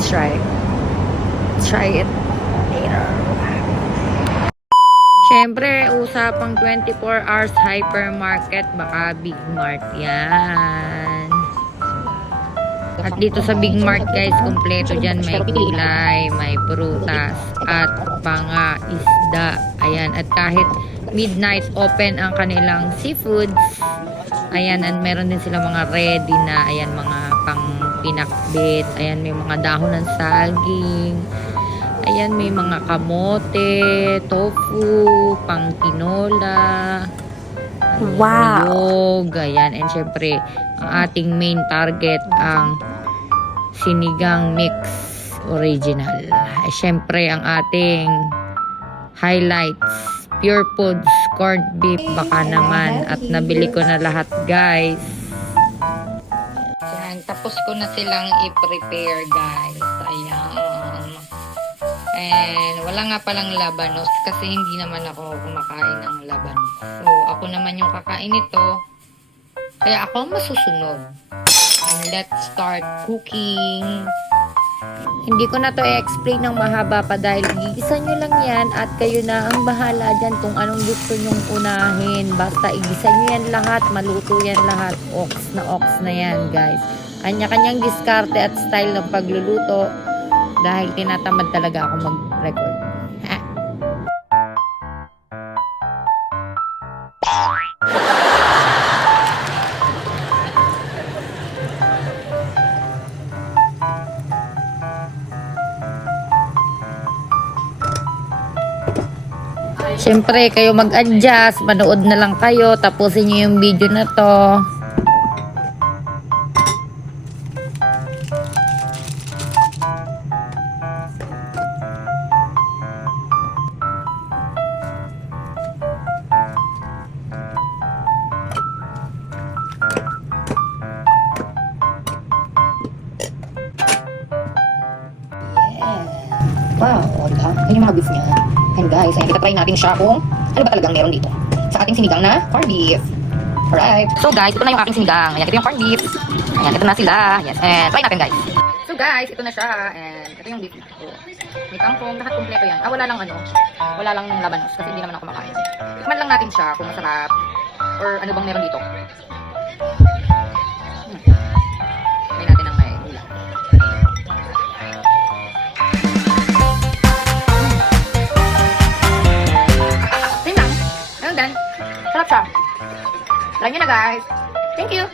Let's try. Let's try it later. Siyempre, usapang 24 hours hypermarket, baka Big Mart yan. At dito sa Big Mart guys, kumpleto dyan. May gulay, may prutas, at panga, isda. Ayan, at kahit midnight open ang kanilang seafoods. Ayan, and meron din sila mga ready na, ayan, mga pang pinakbit. Ayan, may mga dahon ng saging. Ayan, may mga kamote, tofu, pang tinola. Wow! Niyog, ayan. And syempre, ang ating main target, ang sinigang mix original. Syempre, ang ating highlights, Pure Foods, corned beef, baka naman. At nabili ko na lahat, guys. Ayan, tapos ko na silang i-prepare, guys. Ayan. And wala nga palang labanos kasi hindi naman ako kumakain ng labanos. So, ako naman yung kakain nito. Kaya ako masusunod. And let's start cooking. Hindi ko na to i-explain ng mahaba pa dahil igisa nyo lang yan at kayo na ang bahala dyan kung anong gusto nyong unahin. Basta igisa nyo yan lahat, maluto yan lahat. Ox na yan, guys. Kanya-kanyang diskarte at style ng pagluluto. Dahil tinatamad talaga ako mag-record. Ha? Siyempre, kayo mag-adjust. Manood na lang kayo. Tapusin nyo yung video na to. Wow, o diba? Yan yung mga beef niya. And guys, ayan, kita try natin siya kung ano ba talagang meron dito sa ating sinigang na corned beef. Alright. So guys, ito na yung aking sinigang. Ayan, ito yung corned beef. Ayan, ito na sila. Yes, and try natin guys. So guys, ito na siya. And ito yung beef. Oh. May kangkong, lahat kompleto yan. Wala lang wala lang labanos kasi hindi naman ako makain. Tikman lang natin siya kung masarap or ano bang meron dito. Try natin ang may ulam. Sarap siya. Try nyo na guys. Thank you.